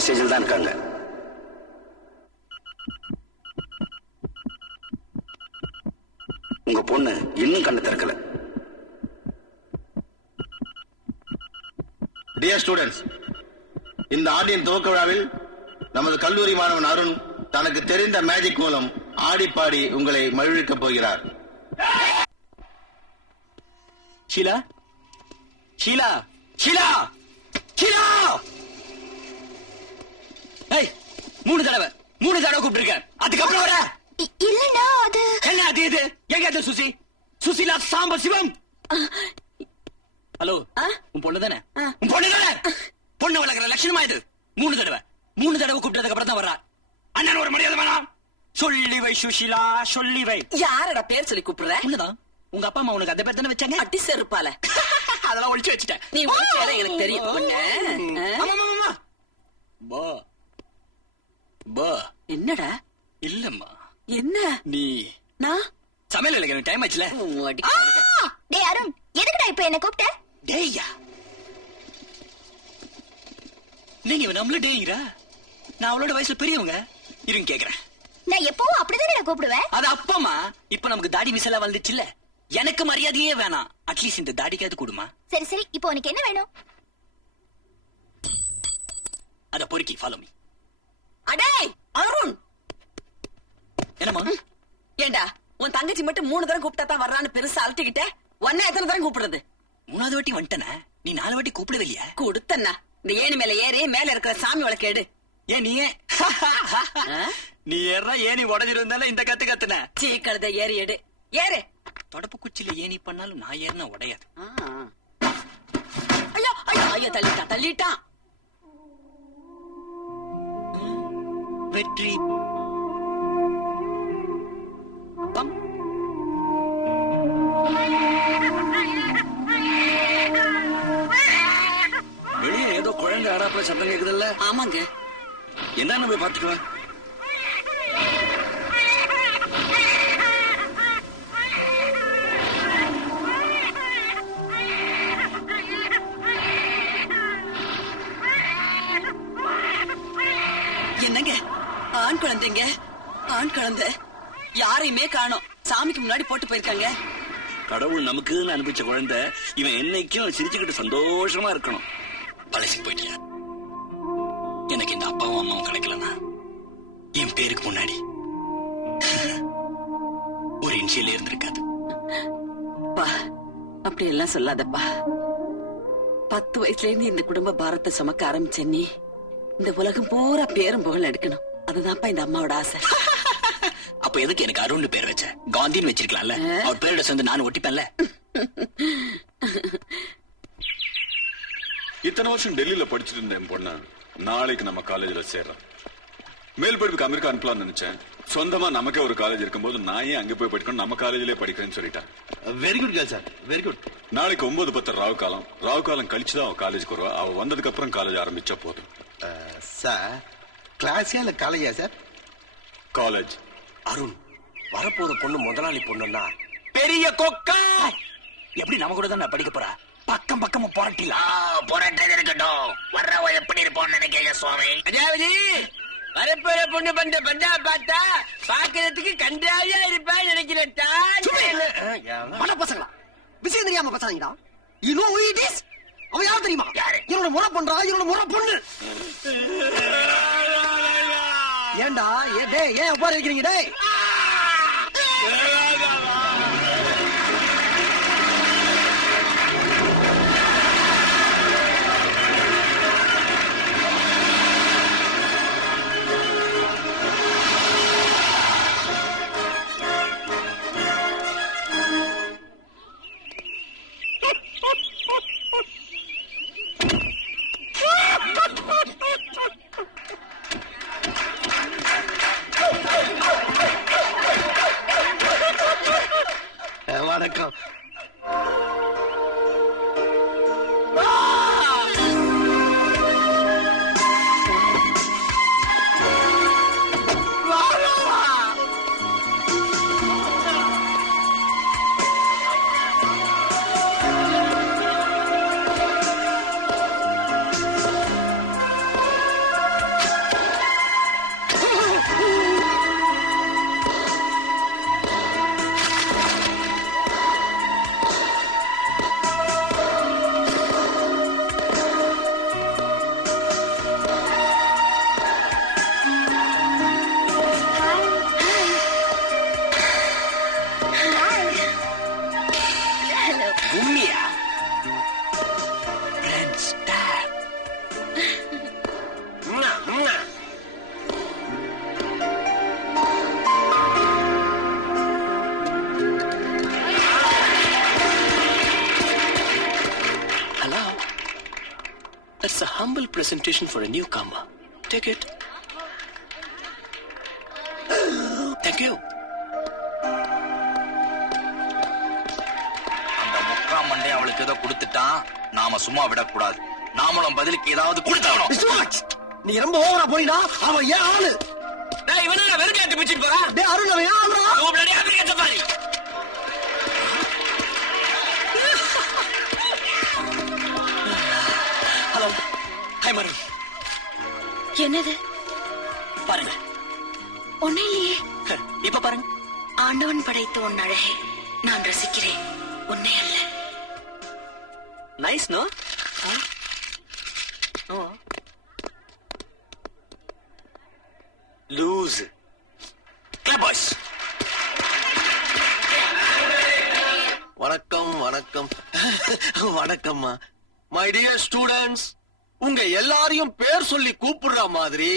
Coma ஸ்டேஜில் தான் இருக்காங்க. உங்க பொண்ணு இன்னும் கண்ணு திறக்கல. டியர் ஸ்டூடெண்ட்ஸ், இந்த ஆண்டின் துவக்க விழாவில் நமது கல்லூரி மாணவன் அருண் தனக்கு தெரிந்த மேஜிக் மூலம் ஆடி பாடி உங்களை மகிழ்விக்கப் போகிறார். ஷீலா, ஷீலா, ஷீலா, ஷீலா! ஏய், 3 தடவை கூப்பிட்டுருக்கேன். அதுக்கப்புறம் வர இல்லனா அது என்ன? அது இது எங்க அது? சுசி, சுசிலா சாம்ப சிவம். ஹலோ, உன் பொண்ணு தானே? உன் பொண்ணு தானே? பொண்ணு வளர்க்குற லட்சணமா இது? 3 தடவை கூப்பிட்டதுக்கு அப்புறம் தான் வர்றா. அண்ணன் ஒரு மரியாதை வேணாம். சொல்லி வை சுஷிலா, சொல்லி வை. யாரடா பேர் சொல்லி கூப்பிடுற? உன்னதான் உங்க அப்பா அம்மா உனக்கு அந்த பேர் தானே வச்சாங்க? அட்டி செருப்பால. அதெல்லாம் ஒழிச்சு வச்சுட்டேன். நீ ஒழிச்சால எனக்கு தெரியும். பா பா. என்னடா? இல்லம்மா. என்ன? நீ நான் சமையல் இல்ல, எனக்கு டைம் ஆச்சுல. டேய் அருண், எதுக்குடா இப்ப என்ன கூப்பிட்ட? டேய்யா, நீங்க நம்மள டேய்ரா? நான் அவளோட வயசுல பெரியவங்க. இருங்க கேக்குறேன். நான் எப்பவும் அப்படிதான் கூப்பிடுவேன். அது அப்பமா. இப்ப நமக்கு தாடி மிசலா வந்துச்சுல்ல, எனக்கு மரியாதையே வேணாம். அட்லீஸ்ட் இந்த தாடிக்காவது கொடுமா. சரி சரி, இப்போ உனக்கு என்ன வேணும்? அத பொறுக்கி ஃபாலோ மீ. அடே அருண், என்னமா? ஏண்டா உன் தங்கச்சி மட்டும் 3 தடவை கூப்பிட்டா தான் வர்றான்னு பெருசா அலட்டிக்கிட்ட. உன்ன எத்தனை தடவை கூப்பிடுறது? 3வது வாட்டி வந்துட்டன. நீ 4 வாட்டி கூப்பிடவே இல்லையா? கொடுத்தன்னா இந்த ஏணி மேல ஏறி மேல இருக்கிற சாமி விளக்கேடு. ஏன் நீ ஏறா ஏனி உடஞ்சிருந்தால இந்த கத்து கத்துன. சீக்கழுத ஏறி எடு. ஏறு. தொடப்பு குச்சில ஏனி பண்ணாலும் நான் ஏறினா உடையாது. ஐயோ ஐயோ ஐயோ, தள்ளிட்டான். வெற்றி. வெளியே ஏதோ குழந்தை ஆடாப்புல சத்தம் கேக்குதுல்ல? ஆமாங்க. என்ன போய் பாத்துட்டு வா. என்னங்க ஆண் குழந்தைங்க? ஆண் குழந்தை யாரையுமே காணோம். சாமிக்கு முன்னாடி போட்டு போயிருக்காங்க. கடவுள் நமக்கு அனுப்பிச்ச குழந்தை இவன் என்னைக்கும் சிரிச்சுக்கிட்டு சந்தோஷமா இருக்கணும். பழசிக்கு போயிட்டியா? எனக்கு இந்த அப்பாவும் அம்மாவும் கிடைக்கலனா என் பேருக்கு முன்னாடி ஒரு இன்ஷியல் இருந்திருக்காது. அப்படி எல்லாம் சொல்லாதப்பா. 10 வயசுல இருந்து இந்த குடும்ப பாரத்தை சுமக்க ஆரம்பிச்ச நீ இந்த உலகம் பூரா பேரும் புகழ் எடுக்கணும். அதுதான்ப்பா இந்த அம்மாவோட ஆசை. அப்ப எதுக்கு எனக்கு அருண் பேர் வச்ச? காந்தின்னு வச்சிருக்கலாம்ல. அவர் பேரோட சேர்ந்து நானும் ஒட்டிப்பேன்ல. இத்தனை வருஷம் டெல்லியில படிச்சுட்டு இருந்தேன் பொண்ணு நாளைக்கு நம்ம காலேஜ்ல சேர்றேன். மேல் படிப்புக்கு அமெரிக்கா அனுப்பலாம்னு நினைச்சேன். சொந்தமா நமக்கே ஒரு காலேஜ் இருக்கும்போது நான் ஏன் அங்க போய் படிக்கணும், நம்ம காலேஜ்லயே படிக்கிறேன்னு சொல்லிட்டேன். Very good girl sir, very good. நாளைக்கு 9:10 ராவு காலம் கழிச்சுதான் அவ காலேஜ்க்கு வருவா. அவ வந்ததுக்கு அப்புறம் காலேஜ் ஆரம்பிச்சா போதும். சார் கிளாஸா இல்ல காலேஜா சார்? காலேஜ். அருண் வரப்போற பொண்ணு முதலாளி பொண்ணுன்னா பெரிய கொக்கா. எப்படி நம்ம கூட தான் படிக்க போறா? பக்கம் பக்கமா புரட்டிலாம். புரட்டது இருக்கட்டும், வர்றவ எப்படி இருப்போம்னு நினைக்கிறீங்க சுவாமி? அதாவது வரப்போற பொண்ணு பந்தா பார்த்தா பாக்குறதுக்கு கண்டாவியா இருப்பான்னு நினைக்கிறேன். பசங்களா விஷயம் தெரியாம பசங்களா? You know who it is? அவன் யார் தெரியுமா? என்னோட முறை பண்றா, என்னோட முறை பொண்ணு. ஏண்டா ஏன் உட்கார இருக்கிறீங்க? டேய் That's a humble presentation for a newcomer. Take it. Thank you. அந்த முக்காம் மண்டை அவளுக்கு ஏதோ கொடுத்துட்டான், நாம சும்மா விடக்கூடாது. நாமளும் பதிலுக்கு ஏதாவது கொடுத்தாகணும். Mr. Max, நீ ரொம்ப ஓவரா போறீடா. அவன் ஏன் ஆளு? டேய் இவனா வெறும் கேட்டு பிச்சிட்டு போறான். டேய் அருண், அவன் ஏன் ஆளுடா? Oh bloody Africa safari. Hello. Hi Maru. என்னது? பாருங்க. ஒண்ணு இல்லையே. இப்ப பாருங்க. ஆண்டவன் படைத்த உன் அழகை நான் ரசிக்கிறேன், உன்னை அல்ல. Nice no? Loose. Club boys. வணக்கம் வணக்கம் வணக்கம்மா. மை டியர் ஸ்டூடெண்ட்ஸ், உங்க எல்லாரையும் பேர் சொல்லி கூப்பிடுற மாதிரி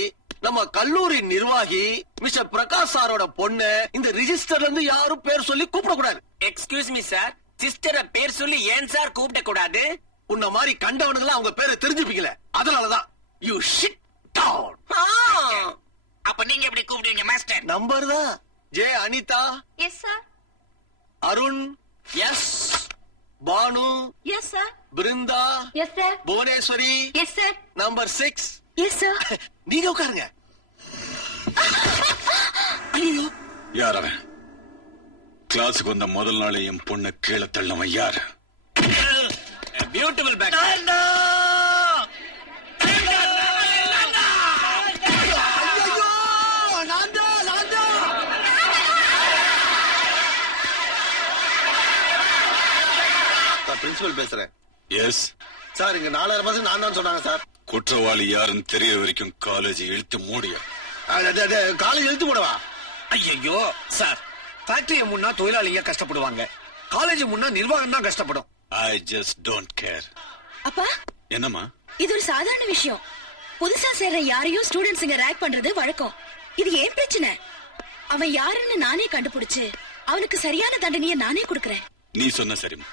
நம்ம கல்லூரி நிர்வாகி மிஸ்டர் பிரகாஷ் சாரோட பொண்ணு இந்த ரிஜிஸ்டர்ல இருந்து யாரும் பேர் சொல்லி கூப்பிட கூடாது. எக்ஸ்கியூஸ் மீ சார், சிஸ்டரை பேர் சொல்லி ஏன் சார் கூப்பிட கூடாது? உன்ன மாதிரி கண்டவனுங்களா அவங்க பேரை தெரிஞ்சுப்பீங்கள, அதனாலதான். You sit down. அப்ப நீங்க எப்படி கூப்பிடுவீங்க மாஸ்டர்? நம்பர் தான். J Anitha, yes sir. Arun, yes. Banu, yes sir. Brindha, yes sir. Bhuvaneswari, yes sir. Number 6. Yes sir. நீங்க உட்காருங்க. ஐயோ, யார் அவன்? கிளாஸுக்கு வந்த முதல் நாளே என் பொண்ணை கீழே தள்ளவன் யார்? Beautiful bag. ஐயோ, நான் தான். நான் பிரின்சிபல் பேசுறேன். எஸ். சார் இங்க 4.5 மாசம் நான் தான் சொன்னாங்க சார். குற்றவாளி யாருன்னு தெரிய வரைக்கும் காலேஜ் இழுத்து மூடிய. காலேஜ் எழுத்து போடவா? ஐயோ சார், ஃபேக்டரிய முன்னா தொழிலாளிங்க கஷ்டப்படுவாங்க, காலேஜ் முன்னா நிர்வாகம் தான் கஷ்டப்படும். I just don't care. அப்பா, என்னம்மா? இது ஒரு சாதாரண விஷயம். புதுசா சேர்ற யாரையும் ஸ்டூடெண்ட்ஸுங்க ரேக் பண்றது வழக்கம். இது ஏன் பிரச்சனை? அவன் யாருன்னு நானே கண்டுபிடிச்சு அவனுக்கு சரியான தண்டனையை நானே கொடுக்கறேன். நீ சொன்ன சரிம்மா.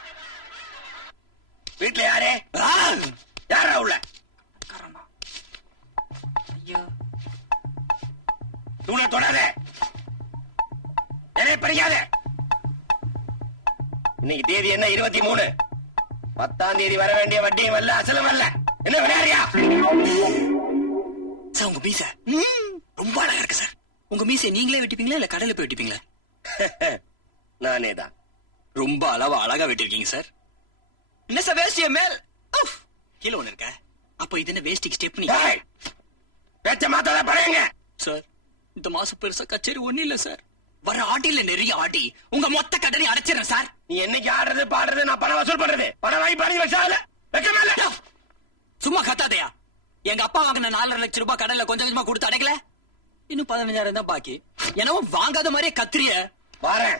வீட்டுல யாரே? யாரா உள்ள? தூண தொடாத, என்னை பறிக்காத. இன்னைக்கு தேதி என்ன? 23. 10ஆம் தேதி வர வேண்டிய வட்டியும் வரல, அசலும் வரல. என்ன விளையாடியா? சார் உங்க மீசை ரொம்ப அழகா இருக்கு சார். உங்க மீசை நீங்களே வெட்டிப்பீங்களா இல்ல கடையில போய் வெட்டிப்பீங்களா? நானே தான். ரொம்ப அளவா அழகா வெட்டிருக்கீங்க சார். என்ன சார் வேஸ்டிய மேல் கீழே ஒண்ணு இருக்க. அப்ப இது என்ன வேஸ்டிக் ஸ்டெப்? ஏய், பேச்ச மாத்தாத பழையங்க. சார் இந்த மாசம் பெருசா கச்சேரி ஒண்ணு இல்ல சார். வர ஆட்டில நிறைய ஆட்டி உங்க மொத்த கடனை அடைச்சிடறேன் சார். நீ என்னைக்கு ஆடுறது பாடுறது, நான் பணம் வசூல் பண்றது. பணம் வாங்கி 15 வருஷம் ஆகல. வெக்கமா இல்ல? சும்மா கத்தாதையா. எங்க அப்பா வாங்கின 4.5 லட்சம் ரூபாய் கடன்ல கொஞ்சம் கொஞ்சமா கொடுத்து அடைக்கல. இன்னும் 15,000 தான் பாக்கி. என்னவோ வாங்காத மாதிரியே கத்திரிய. பாரேன்,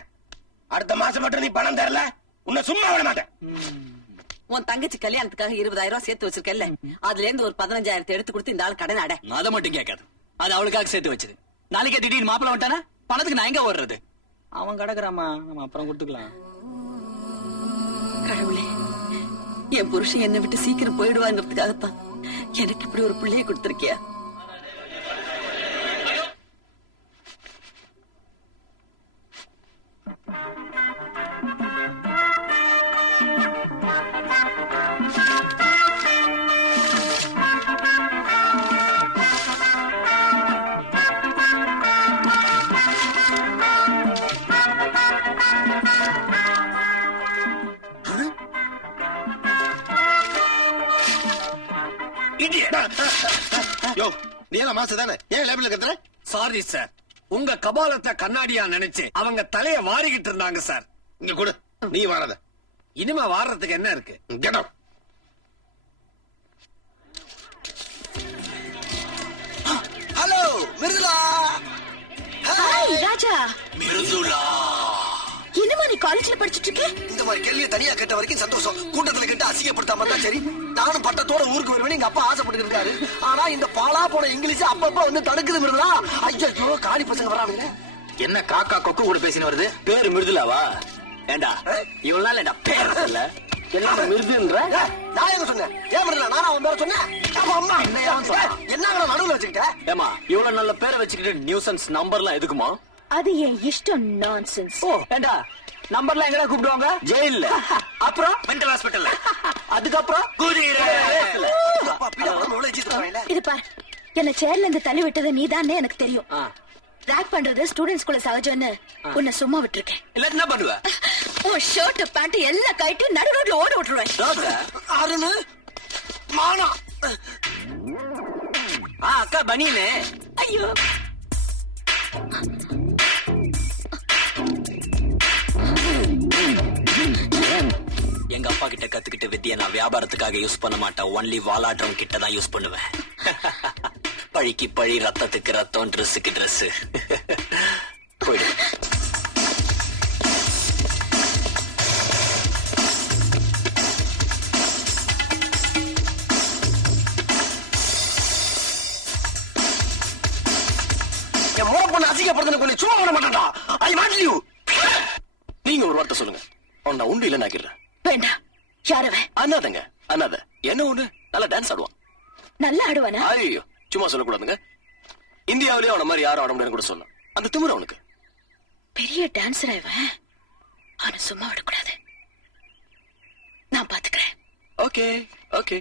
அடுத்த மாசம் மட்டும் நீ பணம் தரல, உன்னை சும்மா விட மாட்டேன். உன் தங்கச்சி கல்யாணத்துக்காக 20,000 ரூபாய் சேர்த்து வச்சிருக்கல, அதுல இருந்து ஒரு 15,000 எடுத்து கொடுத்து இந்த ஆள் கடன் அடை. அதை மட்டும் கேட்காது, அது அவளுக்காக சேர்த்து வச்சது. நாளைக்கே திடீர்னு மாப்பிள்ள வந்துட்டானா பணத்துக்கு நான் எங்க ஓடுறது? அவன் கிடக்குறாமா, நம்ம அப்புறம் கொடுத்துக்கலாம். கடவுளே, என் புருஷன் என்னை விட்டு சீக்கிரம் போயிடுவாங்கிறதுக்காகத்தான் எனக்கு இப்படி ஒரு பிள்ளையை கொடுத்திருக்கியா? யோ, நீ எல்லாம் மாசம் தானே, ஏன் லேபிள்ல கத்துற? சாரி சார், உங்க கபாலத்தை கண்ணாடியா நினைச்சு அவங்க தலைய வாரிக்கிட்டு இருந்தாங்க சார். இங்க கொடு, நீ வாராத. இனிமே வாடுறதுக்கு என்ன இருக்கு? Get out. Hello Mridula. Hi Raja. Mridula, என்னமா நீ காலேஜ்ல படிச்சிட்டு இருக்க? இந்த மாதிரி கேள்வியை தனியா கேட்ட வரைக்கும் சந்தோஷம். கூட்டத்துல கேட்டு அசிங்கப்படுத்தாம தான் சரி. நானும் பட்டத்தோட ஊருக்கு வருவேன் எங்க அப்பா ஆசைப்பட்டு இருக்காரு. ஆனா இந்த பாலா போன இங்கிலீஷ் அப்பப்ப வந்து தடுக்குது மிருதுலா. ஐயோ, காடி பசங்க வரானுங்க. என்ன காக்கா கொக்கு கூட பேசின வருது? பேரு மிருதுலாவா? ஏண்டா இவ்வளவு நாள் ஏண்டா பேர் இல்ல எல்லாம் மிருதுன்ற? நான் எங்க சொன்னேன்? ஏன் பண்ணுறா நான் அவன் பேர சொன்னேன். அப்ப அம்மா என்ன நடுவுல வச்சுக்கிட்ட? ஏமா இவ்வளவு நல்ல பேரை வச்சுக்கிட்டு நியூசன்ஸ் நம்பர்லாம் எதுக்குமா? அது என் இஷ்டம். நான்சென்ஸ். ஓ ஏண்டா நம்பர்லாம் எங்கடா கூப்பிடுவாங்க? ஜெயில்ல. அப்புறம் மென்டல் ஹாஸ்பிடல்ல. அதுக்கப்புறம் இது பார், என்ன சேர்ல இருந்து தள்ளி விட்டது நீதானே எனக்கு தெரியும். ரேக் பண்றது ஸ்டூடெண்ட்ஸ்குள்ள சகஜம்னு உன்னை சும்மா விட்டுருக்கேன். இல்ல என்ன பண்ணுவ? உன் ஷர்ட் பேண்ட் எல்லாம் கட்டி நடு ரோட்ல ஓட விட்டுருவேன். அருணு மானா அக்கா பனியனே. ஐயோ எங்க அப்பா கிட்ட கத்துக்கிட்ட வித்தியை நான் வியாபாரத்துக்காக யூஸ் பண்ண மாட்டேன். ஒன்லி வாலாட்டம் கிட்ட தான் யூஸ் பண்ணுவேன். பழிக்கு பழி, ரத்தத்துக்கு ரத்தம், ட்ரெஸ்ஸுக்கு ட்ரெஸ். போயிடு. என் மூட பொண்ணு அசிங்கப்படுறது கொஞ்சம் சும்மா பண்ண மாட்டேன்டா. I want you. நீங்க ஒரு வார்த்தை சொல்லுங்க, அவன் நான் உண்டு இல்ல நாக்கிறேன். வேண்டாம். யாரவன்? அண்ணாதங்க அண்ணாத என்ன ஒண்ணு நல்லா டான்ஸ் ஆடுவான். நல்லா ஆடுவானா? ஐயோ சும்மா சொல்லக்கூடாதுங்க. இந்தியாவிலேயே அவன மாதிரி யாரும் ஆட முடியாது கூட சொல்லலாம். அந்த திமிரு அவனுக்கு. பெரிய டான்சர் இவன். அவனை சும்மா விடக்கூடாது. நான் பாத்துக்கிறேன். Okay okay.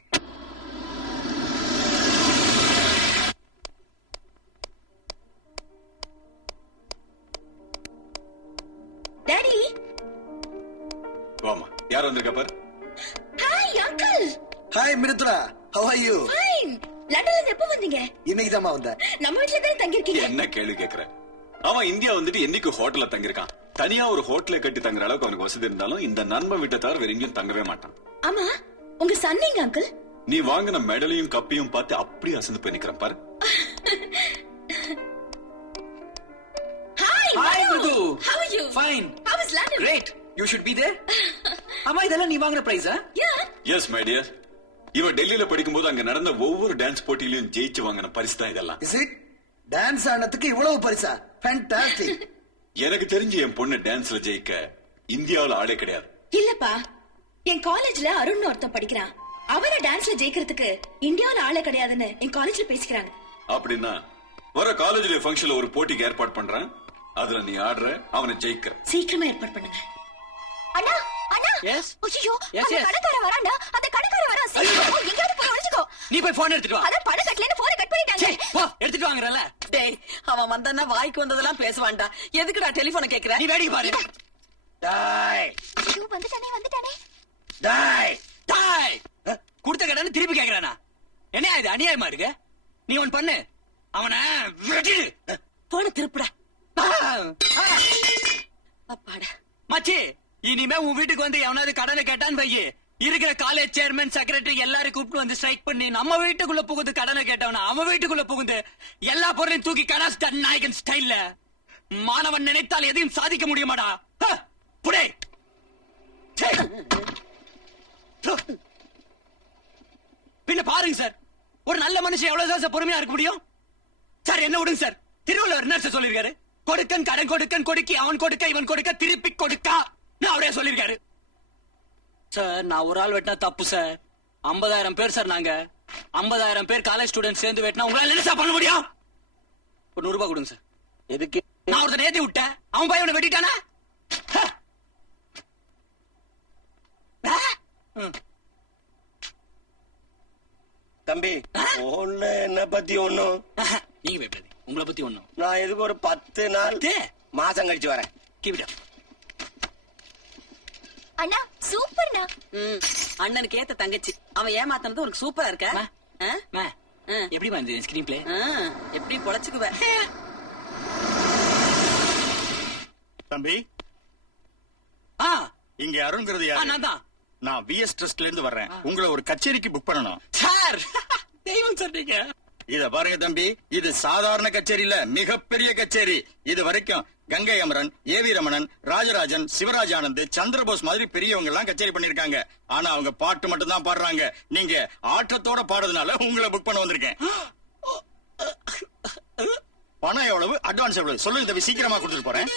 டாடி. வாமா, யார் வந்திருக்கா பாரு. Hi uncle. Hi Mrithra, how are you? Fine. லண்டன்ல இருந்து எப்போ வந்தீங்க? இன்னைக்கு தான் வந்தேன். நம்ம வீட்ல தான் தங்கி இருக்கீங்க. என்ன கேள்வி கேக்குற? அவன் இந்தியா வந்துட்டு என்னைக்கு ஹோட்டல்ல தங்கிருக்கான். தனியா ஒரு ஹோட்டலை கட்டி தங்குற அளவுக்கு அவனுக்கு வசதி இருந்தாலும் இந்த நண்பன் வீட்டை தவிர வேற எங்கேயும் தங்கவே மாட்டான். ஆமா, உங்க சன்னிங்க அங்கிள். நீ வாங்கின மெடலையும் கப்பையும் பார்த்து அப்படியே அசந்து போய் நிக்கிறான் பாரு. Hi Hi, Mridhu. How are you? Fine. How is London? Great. You should be there. அம்மா இதெல்லாம் நீ வாங்குற பிரைஸா? Yeah. S my dear. இவ டெல்லியில படிக்கும்போது அங்க நடந்த ஒவ்வொரு டான்ஸ் போட்டியிலும் ஜெயிச்சு வாங்கின பரிசு தான் இதெல்லாம். Is it? டான்ஸ் ஆனதுக்கு இவ்வளவு பரிசா? Fantastic. எனக்கு தெரிஞ்சு என் பொண்ணு டான்ஸ்ல ஜெயிக்க இந்தியாவுல ஆளே கிடையாது. இல்லப்பா, என் காலேஜ்ல அருண் ஒருத்தன் படிக்கிறான். அவன டான்ஸ்ல ஜெயிக்கிறதுக்கு இந்தியாவுல ஆளே கிடையாதுன்னு என் காலேஜ்ல பேசிக்கிறாங்க. அப்படின்னா வர காலேஜ்ல ஃபங்க்ஷன்ல ஒரு போட்டிக்கு ஏற்பாடு பண்றேன். அதுல நீ ஆடுற, அவனை ஜெயிக்கிற. சீக்கிரமா ஏற்பாடு பண்ணுங்க. அண்ணா அண்ணா. Yes. ஐயோ, Yes, அந்த yes. கடைக்கார வரான்டா. அந்த கடைக்கார வரான். சீக்கிரம் போ, எங்கயாவது போய் ஒளிஞ்சுக்கோ. நீ போய் போன் எடுத்துட்டு வா. அத பணம் கட்டலன்னு போனை கட் பண்ணிட்டாங்க. போ எடுத்துட்டு வாங்குறல. டேய், அவன் வந்தான்னா வாய்க்கு வந்ததெல்லாம் பேசுவான்டா. எதுக்குடா டெலிபோனை கேக்குற? நீ வேடிக்கை பாரு. டாய் ஐயோ, வந்துட்டானே. டாய். டாய். கொடுத்த கடனை திருப்பி கேக்குறானா? என்ன இது அநியாயமா இருக்கு? நீ ஒன்னு பண்ணு. அவனை வெட்டிடு. போன திருப்புடா. அப்பாடா. மச்சி, இனிமே உன் வீட்டுக்கு வந்து எவனாவது கடனை கேட்டான்னு வையே, இருக்கிற காலேஜ் சேர்மன் செக்ரட்டரி எல்லாரும் கூப்பிட்டு வந்து ஸ்ட்ரைக் பண்ணி நம்ம வீட்டுக்குள்ள புகுந்து கடனை கேட்டவன அவன் வீட்டுக்குள்ள புகுந்து எல்லா பொருளையும் தூக்கி கடாஸ்ட நாயகன் ஸ்டைல்ல. மாணவன் நினைத்தால் எதையும் சாதிக்க முடியுமாடா? புடே. பின்ன பாருங்க சார், ஒரு நல்ல மனுஷன் எவ்வளவுதான் சார் பொறுமையா இருக்க முடியும்? சார் என்ன விடுங்க சார். திருவள்ளுவர் என்ன சார் சொல்லிருக்காரு? கொடுக்கன் கடன் கொடுக்கன் கொடுக்கி அவன் கொடுக்க இவன் கொடுக்க திருப்பி கொடுக்கா. நான் அவரே சொல்லிருக்காரு. சார் நான் ஒரு ஆள் வெட்டினா தப்பு சார். 50,000 பேர் சார் நாங்க. 50,000 பேர் காலேஜ் ஸ்டூடெண்ட் சேர்ந்து வெட்டினா உங்களால என்ன சார் பண்ண முடியும்? ஒரு 100 ரூபாய் கொடுங்க சார். எதுக்கு? நான் ஒருத்தர் ஏத்தி விட்டேன், அவன் பையனை வெட்டிட்டானா? தம்பி ஒண்ணு என்ன பத்தி ஒண்ணும் நீங்க பயப்படாதீங்க, உங்களை பத்தி ஒண்ணும். நான் எதுக்கு ஒரு 10 நாள் மாசம் கழிச்சு வரேன். கீவிடா. அண்ணா சூப்பர்ண்ணா. அண்ணனுக்கு ஏத்த தங்கச்சி. அவன் ஏமாத்தினது உனக்கு சூப்பரா இருக்க. எப்படி வந்து ஸ்கிரீன் பிளே எப்படி பொழைச்சுக்குவ? தம்பி, இங்க அருண்கிறது யாரு? நான் தான். நான் விஎஸ் ட்ரஸ்ட்ல இருந்து வர்றேன். உங்களை ஒரு கச்சேரிக்கு புக் பண்ணணும். சார் தெய்வம் சார் நீங்க. இத பாருங்க தம்பி, இது சாதாரண கச்சேரி இல்ல, மிகப்பெரிய கச்சேரி. இது வரைக்கும் கங்கை அமரன், ஏவி ரமணன், ராஜராஜன், சிவராஜ் ஆனந்த், சந்திரபோஸ் மாதிரி பெரியவங்க எல்லாம் கச்சேரி பண்ணிருக்காங்க. ஆனா அவங்க பாட்டு மட்டும் தான் பாடுறாங்க. நீங்க ஆட்டத்தோட பாடுறதுனால உங்களை புக் பண்ண வந்திருக்கேன். பணம் எவ்வளவு, அட்வான்ஸ் எவ்வளவு சொல்லுங்க தம்பி, சீக்கிரமா கொடுத்துட்டு போறேன்.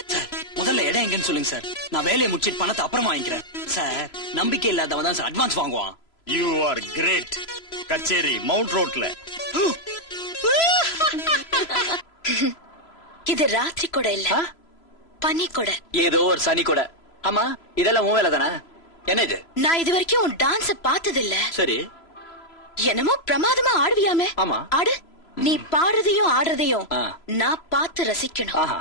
முதல்ல இடம் எங்கன்னு சொல்லுங்க சார். நான் வேலையை முடிச்சிட்டு பணத்தை அப்புறமா வாங்கிக்கிறேன். சார் நம்பிக்கை இல்லாதவன் தான் சார் அட்வான்ஸ் வாங்குவான். You are great. கச்சேரி மவுண்ட் ரோட்ல. இது ராத்திரி கூட இல்ல, பனி கூட. ஏதோ ஒரு சனி கூட. ஆமா, இதெல்லாம் உன் வேலை தானே? என்ன இது? நான் இது வரைக்கும் உன் டான்ஸ் பார்த்தது இல்ல. சரி, என்னமோ பிரமாதமா ஆடுவியாமே. ஆமா. ஆடு. நீ பாடுறதையும் ஆடுறதையும் ஆ. நான் பார்த்து ரசிக்கணும். ஆஹா.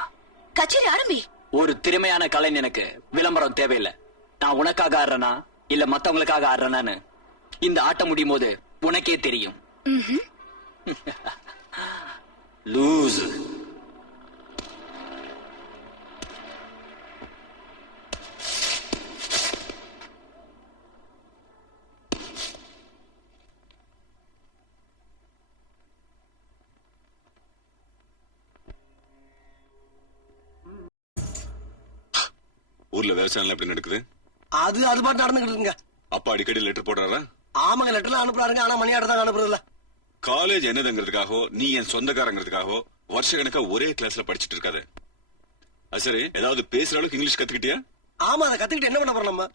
கச்சேரி ஆரம்பி. ஒரு திறமையான கலைஞன் எனக்கு விளம்பரம் தேவையில்லை. நான் உனக்காக ஆடுறேனா இல்ல மத்தவங்களுக்காக ஆடுறேனான்னு இந்த ஆட்டம் முடியும் போது உனக்கே தெரியும். லூஸ். ஊர்ல விவசாயம் எப்படி நடக்குது? அது பாட்டு நடந்துகிட்டு இருக்குங்க. அப்பா அடிக்கடி லெட்டர் போடுறாரா? ஆமாங்க, லெட்டர்லாம் அனுப்புறாருங்க. ஆனா மணி ஆர்டர் தான் அனுப்புறதில்ல. காலேஜ் என்னதுங்கிறதுக்காகவோ நீ என் சொந்தக்காரங்கிறதுக்காகவோ வருஷ கணக்கா ஒரே கிளாஸ்ல படிச்சிட்டு இருக்காத. அது சரி, ஏதாவது பேசுற அளவுக்கு இங்கிலீஷ் கத்துக்கிட்டியா? ஆமா, அதை கத்துக்கிட்டு என்ன பண்ண போறோம் நம்ம?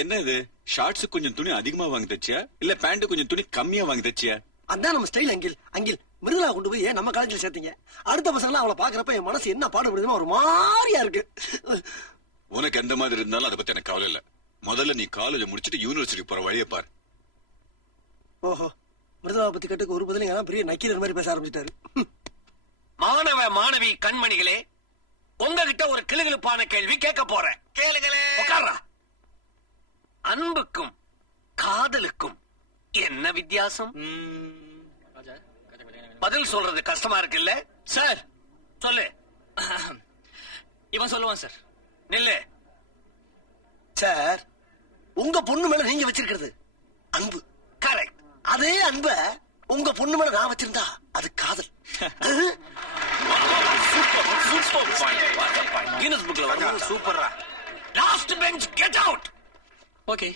என்ன இது, ஷார்ட்ஸ் கொஞ்சம் துணி அதிகமா வாங்கி தச்சியா இல்ல பேண்ட் கொஞ்சம் துணி கம்மியா வாங்கி தச்சியா? அதான் நம்ம ஸ்டைல். அங்கில் மிருதுலா கொண்டு போய் நம்ம காலேஜ்ல சேர்த்தீங்க. அடுத்த பசங்க அவளை பாக்குறப்ப என் மனசு என்ன பாடுபடுதுமா ஒரு மாதிரியா இருக்கு. உனக்கு எந்த மாதிரி இருந்தாலும் அதை பத்தி எனக்கு கவலை இல்ல. முதல்ல நீ காலேஜ் முடிச்சிட்டு யூனிவர்சிட்டி போற வழியை பாரு. ஓஹோ, மிருதுலா பத்தி கேட்டுக்கு ஒரு பதிலுங்க பெரிய நக்கீரர் மாதிரி பேச ஆரம்பிச்சிட்டாரு. மாணவ மாணவி கண்மணிகளே, உங்ககிட்ட ஒரு கிளுகிளுப்பான கேள்வி கேட்க போறேன். கேளுங்களே. உட்கார்றா. அன்புக்கும் காதலுக்கும் என்ன வித்தியாசம்? பதில் சொல்றது கஷ்டமா இருக்குல்ல? சார் சொல்லு. இவன் சொல்லுவான் சார். நில்லு. சார், உங்க பொண்ணு மேல நீங்க வச்சிருக்கிறது அன்பு. கரெக்ட். அதே அன்ப உங்க பொண்ணு மேல நான் வச்சிருந்தா அது காதல். Super point. கின்னஸ் புக்ல வந்து சூப்பரா. Last bench get out. Okay.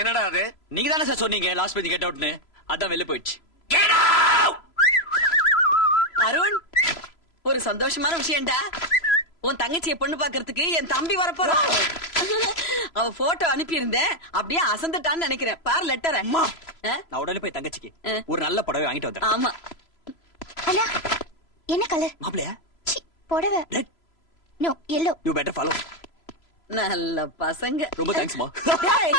என்னடா அது? நீங்க தானே சார் சொன்னீங்க லாஸ்ட் பேஜ் கெட் அவுட்னு. அதான் வெளில போயிடுச்சு. Get out! அருண், ஒரு சந்தோஷமான விஷயம்டா. உன் தங்கச்சியை பொண்ணு பாக்குறதுக்கு என் தம்பி வரப்போறான். அவ போட்டோ அனுப்பி இருந்தேன், அப்படியே அசந்துட்டான்னு நினைக்கிறேன். பாரு லெட்டர். அம்மா, நான் உடனே போய் தங்கச்சிக்கு ஒரு நல்ல புடவை வாங்கிட்டு வந்தேன். ஆமா. அண்ணா, என்ன கலர்? மாப்பிளையா? புடவை red. No, yellow. You better follow. நல்ல பசங்க. ரொம்ப தேங்க்ஸ்மா. டேய்.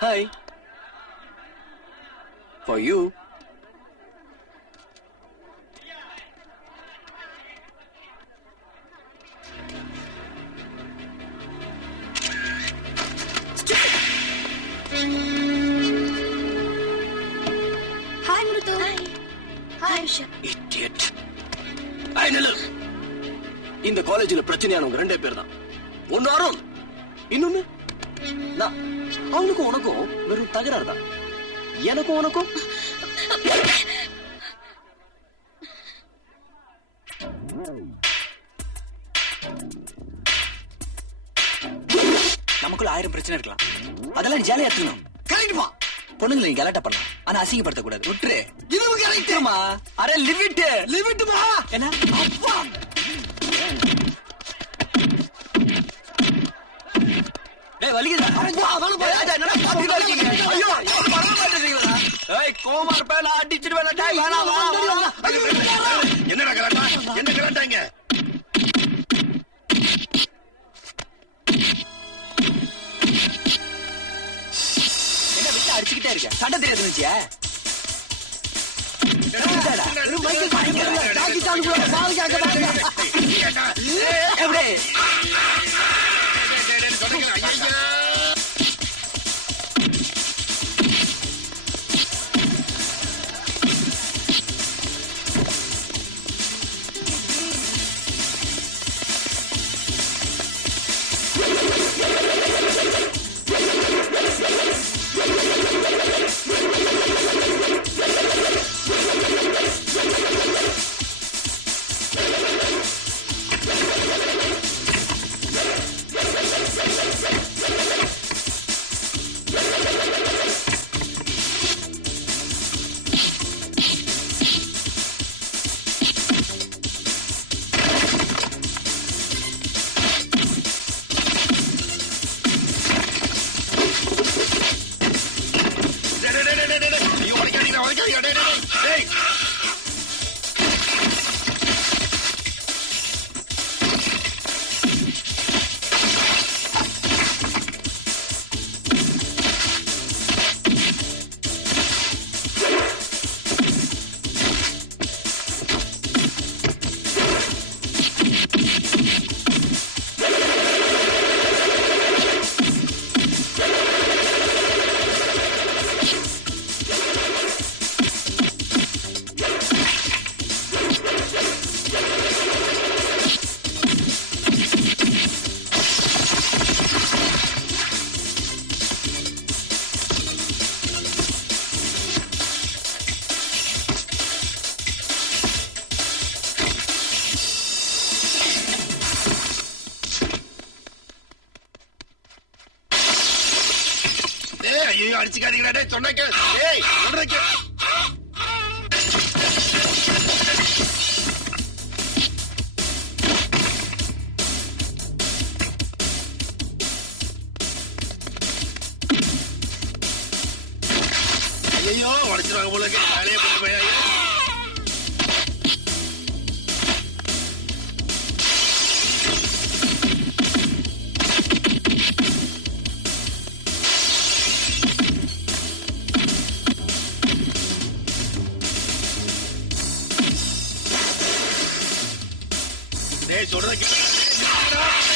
Hi. For you. Hi, Mrutu. Hi, Usha. Idiot. ஐ நில்லு. இந்த காலேஜ்ல பிரச்சனையானவங்க ரெண்டே பேர் தான். ஒன்னு அருண், இன்னொன்னு நான். அவனுக்கும் உனக்கும் வெறும் தகராறு தான். எனக்கும் உனக்கும் நமக்குள்ள 1000 பிரச்சனை இருக்கலாம். அதெல்லாம் நீ ஜாலியா எடுத்துக்கணும். கரெக்ட்மா. பொண்ணுங்களை நீ கலாட்டா பண்ணலாம், ஆனா அசிங்கப்படுத்த கூடாது. விட்டுரு. இதுவும் கரெக்ட்மா. Array limit லிமிட்மா. என்ன? அப்பா. டேய் வலிக்குதா? அப்பா, அதனால போய் ராஜா என்னடா பாத்து வலிக்குங்க? ஐயோ, யாரும் வர மாட்டேங்கிறீங்களா? ஏய் கோமார் பேல அடிச்சிடுவேல. டேய் வேணா வா. என்னடா கலாட்டா? என்ன கலாட்டாங்க? என்ன விட்டு அடிச்சுக்கிட்டே இருக்க? சண்டை தெரியாது நிச்சியா? எப்படி? கோச்சுக்காதீங்கடா சொன்ன கேள் ஏய் சொல்ற கேள் ஐயோ உடைச்சிருவாங்க போல இருக்கு வேலையை போட்டு போய் டேய் சொல்ற கேளு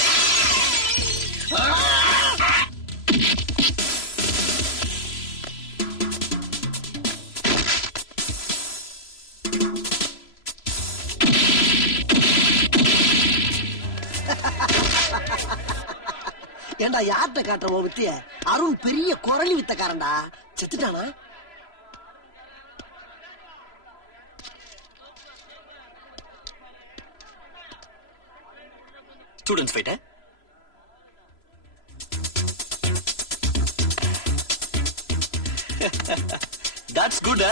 ஏண்டா யார்கிட்ட காட்டுற வித்திய அருண் பெரிய குரலி வித்தக்காரன்டா செத்துட்டானா ஸ்டூடெண்ட்ஸ் ஃபைட்ட தட்ஸ் குட்